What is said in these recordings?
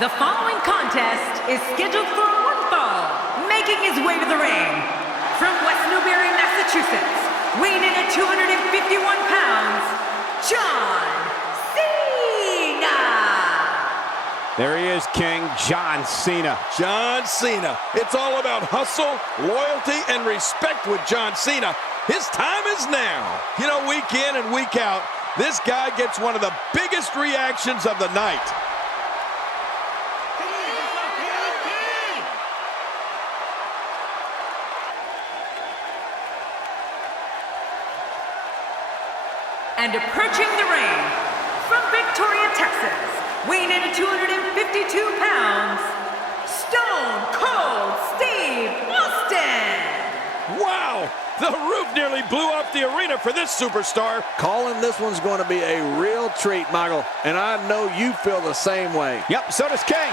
The following contest is scheduled for one fall. Making his way to the ring, from West Newbury, Massachusetts, weighing in at 251 pounds, John Cena! There he is, King, John Cena. John Cena. It's all about hustle, loyalty, and respect with John Cena. His time is now. You know, week in and week out, this guy gets one of the biggest reactions of the night. And approaching the ring, from Victoria, Texas, weighing in at 252 pounds, Stone Cold Steve Austin! Wow! The roof nearly blew off the arena for this superstar. Calling this one's going to be a real treat, Michael, and I know you feel the same way. Yep, so does King.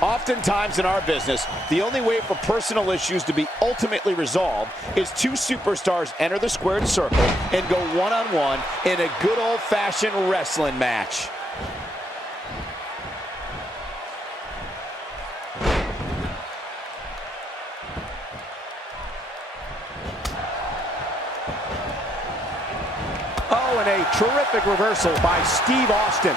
Oftentimes in our business, the only way for personal issues to be ultimately resolved is two superstars enter the squared circle and go one-on-one in a good old-fashioned wrestling match. Oh, and a terrific reversal by Steve Austin.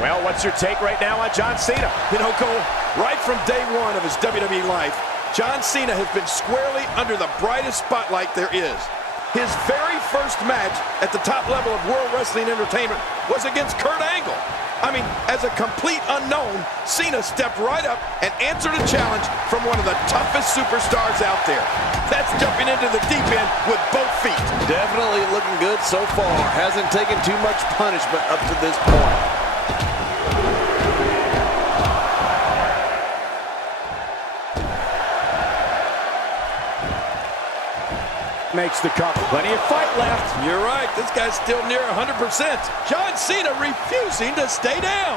Well, what's your take right now on John Cena? You know, Cole, right from day one of his WWE life, John Cena has been squarely under the brightest spotlight there is. His very first match at the top level of World Wrestling Entertainment was against Kurt Angle. I mean, as a complete unknown, Cena stepped right up and answered a challenge from one of the toughest superstars out there. That's jumping into the deep end with both feet. Definitely looking good so far. Hasn't taken too much punishment up to this point. Makes the cover. Plenty of fight left. You're right. This guy's still near 100%. John Cena refusing to stay down.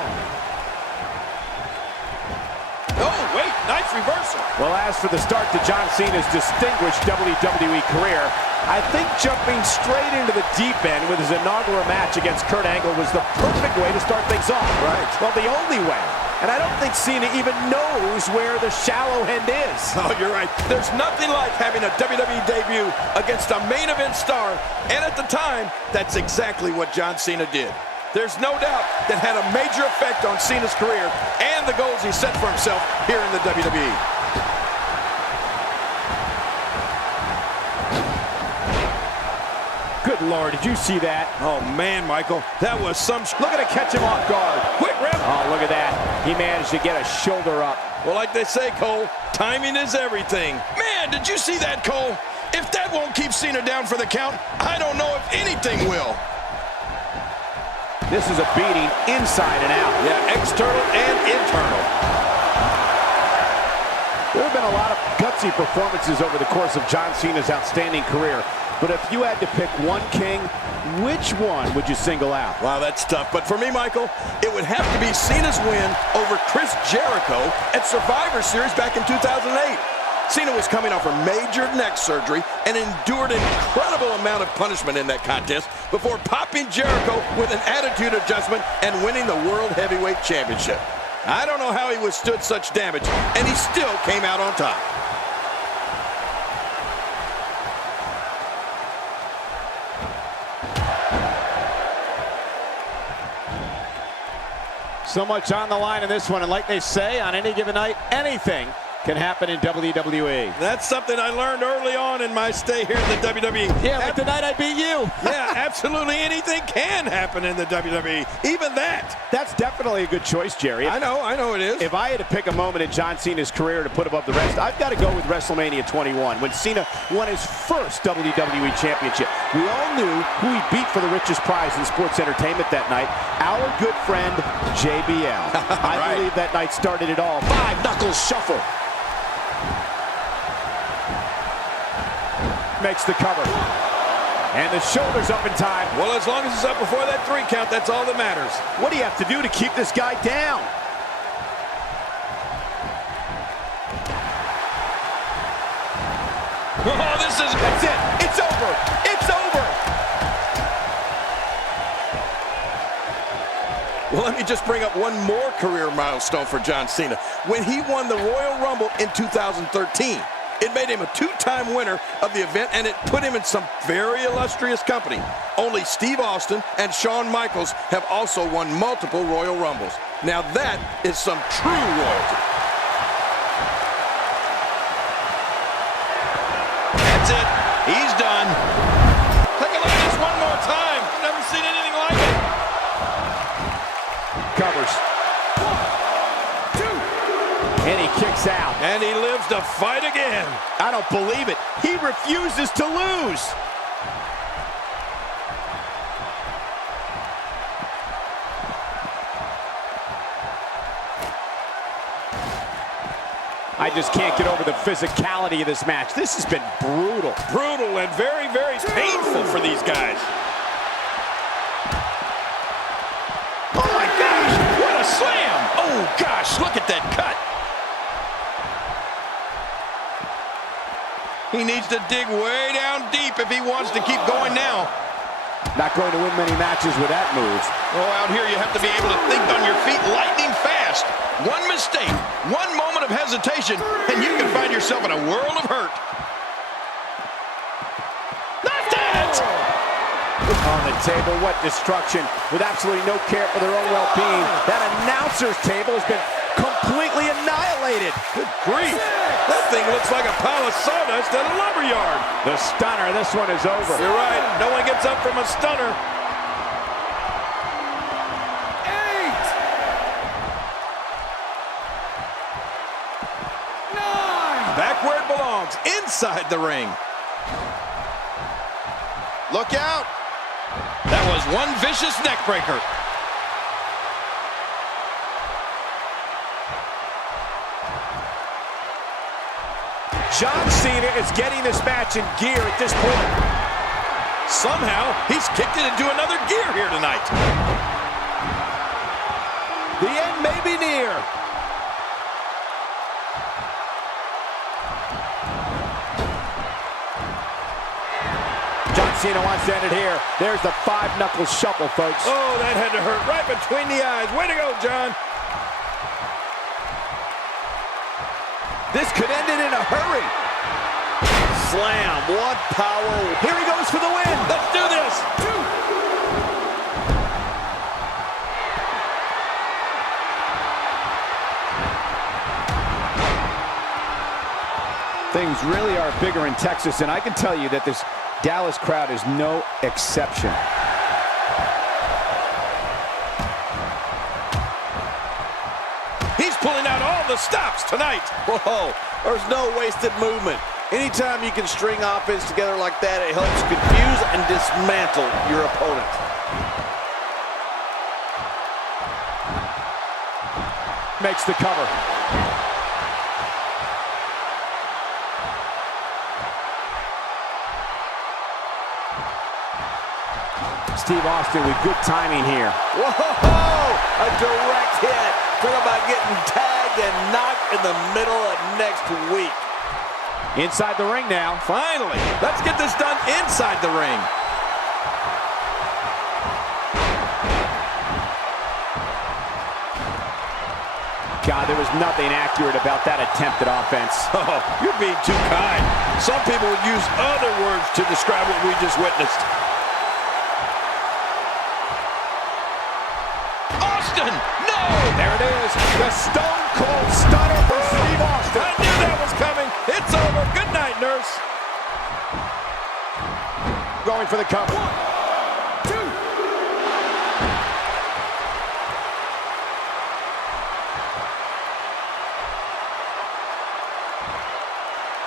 Oh, wait. Nice reversal. Well, as for the start to John Cena's distinguished WWE career, I think jumping straight into the deep end with his inaugural match against Kurt Angle was the perfect way to start things off. Right. Well, the only way. And I don't think Cena even knows where the shallow end is. Oh, you're right. There's nothing like having a WWE debut against a main event star. And at the time, that's exactly what John Cena did. There's no doubt that had a major effect on Cena's career and the goals he set for himself here in the WWE. Good Lord, did you see that? Oh, man, Michael, that was some... Look at it, catch him off guard. Quick rip. Oh, look at that. He managed to get a shoulder up. Well, like they say, Cole, timing is everything. Man, did you see that, Cole? If that won't keep Cena down for the count, I don't know if anything will. This is a beating inside and out. Yeah, external and internal. There have been a lot of gutsy performances over the course of John Cena's outstanding career. But if you had to pick one king, which one would you single out? Wow, that's tough. But for me, Michael, it would have to be Cena's win over Chris Jericho at Survivor Series back in 2008. Cena was coming off a major neck surgery and endured an incredible amount of punishment in that contest before popping Jericho with an attitude adjustment and winning the World Heavyweight Championship. I don't know how he withstood such damage, and he still came out on top. So much on the line in this one, and like they say, on any given night, anything can happen in WWE. That's something I learned early on in my stay here in the WWE. Yeah, like the night I beat you. Yeah, absolutely anything can happen in the WWE. Even that. That's definitely a good choice, Jerry. I know it is. If I had to pick a moment in John Cena's career to put above the rest, I've got to go with WrestleMania 21, when Cena won his first WWE Championship. We all knew who he beat for the richest prize in sports entertainment that night, our good friend, JBL. I believe that night started it all. Five knuckles shuffle. Makes the cover. And the shoulder's up in time. Well, as long as it's up before that 3 count, that's all that matters. What do you have to do to keep this guy down? Oh, this is... That's it. It's over. It's over. Well, let me just bring up one more career milestone for John Cena. When he won the Royal Rumble in 2013, it made him a 2-time winner of the event, and it put him in some very illustrious company. Only Steve Austin and Shawn Michaels have also won multiple Royal Rumbles. Now that is some true royalty. That's it. He's done. Take a look at this one more time. I've never seen anything like it. Covers. 1, 2. And he kicks out. And he lives to fight again. I don't believe it. He refuses to lose. I just can't get over the physicality of this match. This has been brutal. Brutal and very, very painful for these guys. Oh my gosh, what a slam! Oh gosh, look at that cut. He needs to dig way down deep if he wants to keep going now. Not going to win many matches with that move. Oh, out here you have to be able to think on your feet lightning fast. One mistake, one moment of hesitation, and you can find yourself in a world of hurt. Not that! On the table, what destruction, with absolutely no care for their own well-being. That announcer's table has been completely annihilated. Good grief. That thing looks like a pile of sawdust at a lumberyard. The stunner, this one is over. You're right, no one gets up from a stunner. 8, 9. Back where it belongs, inside the ring. Look out. That was one vicious neck breaker. John Cena is getting this match in gear at this point. Somehow, he's kicked it into another gear here tonight. The end may be near. John Cena wants to end it here. There's the 5-knuckle shuffle, folks. Oh, that had to hurt right between the eyes. Way to go, John. This could end it in a hurry. Slam, what power. Here he goes for the win. Let's do this. 2. Things really are bigger in Texas, and I can tell you that this Dallas crowd is no exception. He's pulling out all the stops tonight. Whoa, there's no wasted movement. Anytime you can string offense together like that, it helps confuse and dismantle your opponent. Makes the cover. Steve Austin with good timing here. Whoa, a direct hit. Talk about getting tagged and knocked in the middle of next week. Inside the ring now. Finally, let's get this done inside the ring. God, there was nothing accurate about that attempted offense. Oh, you're being too kind. Some people would use other words to describe what we just witnessed. Austin, no! There it is, the Stone Cold Stunner for Steve Austin. I knew that was coming. It's over. Good night, nurse. Going for the cover. 1,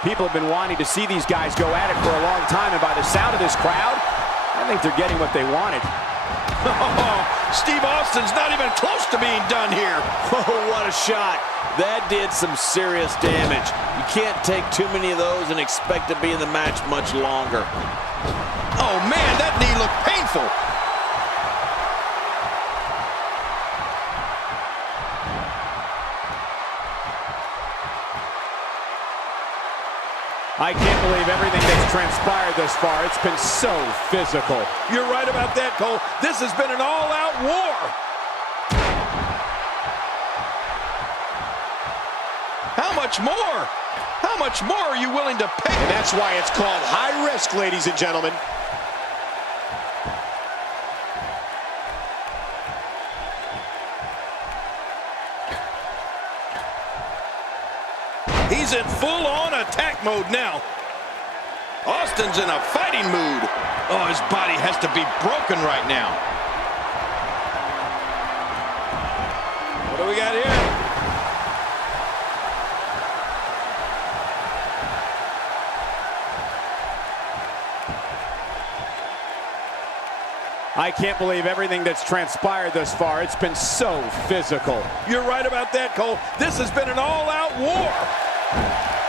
2. People have been wanting to see these guys go at it for a long time, and by the sound of this crowd, I think they're getting what they wanted. Oh, Steve Austin's not even close to being done here. Oh, what a shot. That did some serious damage. You can't take too many of those and expect to be in the match much longer. Oh, man, knee looked painful. I can't believe everything that's transpired thus far. It's been so physical. You're right about that, Cole. This has been an all-out war. How much more? How much more are you willing to pay? And that's why it's called high risk, ladies and gentlemen. He's in full-on attack mode now. Austin's in a fighting mood. Oh, his body has to be broken right now. What do we got here? I can't believe everything that's transpired thus far. It's been so physical. You're right about that, Cole. This has been an all-out war.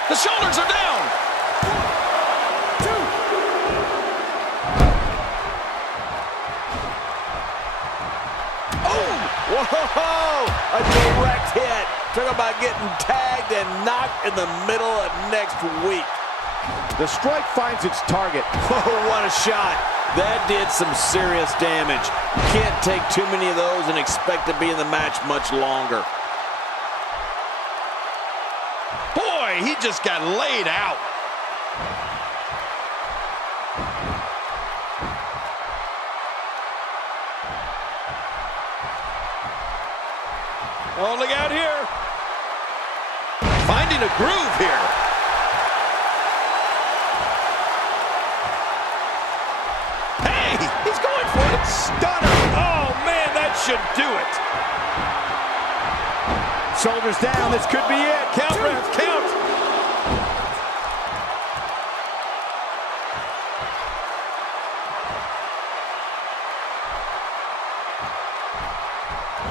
The shoulders are down. 1, 2. Oh! Whoa! A direct hit. Talk about getting tagged and knocked in the middle of next week. The strike finds its target. Oh, what a shot. That did some serious damage. You can't take too many of those and expect to be in the match much longer. Boy, he just got laid out. Oh, look out here. Finding a groove here. Hey, he's going for it. Stunner. Oh, man, that should do it. Shoulders down. This could be it. Count, ref, count.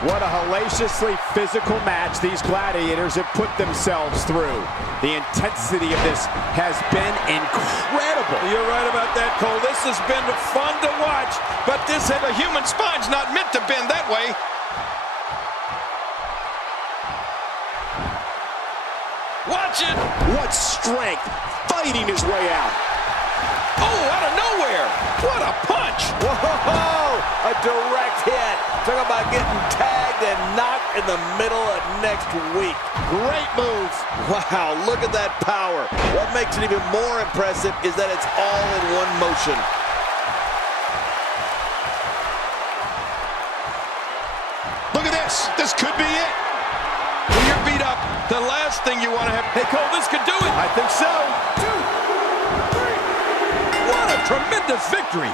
What a hellaciously physical match these gladiators have put themselves through. The intensity of this has been incredible. You're right about that, Cole. This has been fun to watch, but a human spine's not meant to bend that way. Watch it. What strength, fighting his way out. Oh, out of nowhere. What a punch. Whoa! A direct hit. Talk about getting tagged and knocked in the middle of next week. Great move. Wow, look at that power. What makes it even more impressive is that it's all in one motion. Look at this. This could be it. When you're beat up, the last thing you want to have. Hey, Cole, this could do it. I think so. 2, 3. What a tremendous victory.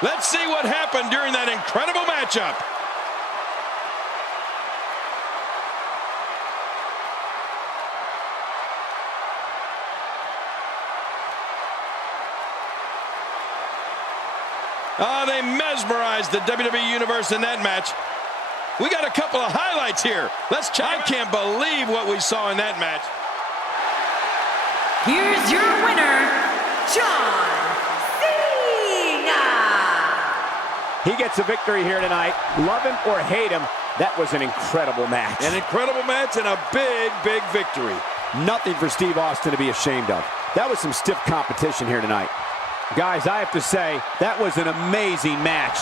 Let's see what happened during that incredible matchup. Oh, they mesmerized the WWE Universe in that match. We got a couple of highlights here. Let's check. I can't believe what we saw in that match. Here's your winner, John Cena! He gets a victory here tonight. Love him or hate him, that was an incredible match. An incredible match and a big, big victory. Nothing for Steve Austin to be ashamed of. That was some stiff competition here tonight. Guys, I have to say, that was an amazing match.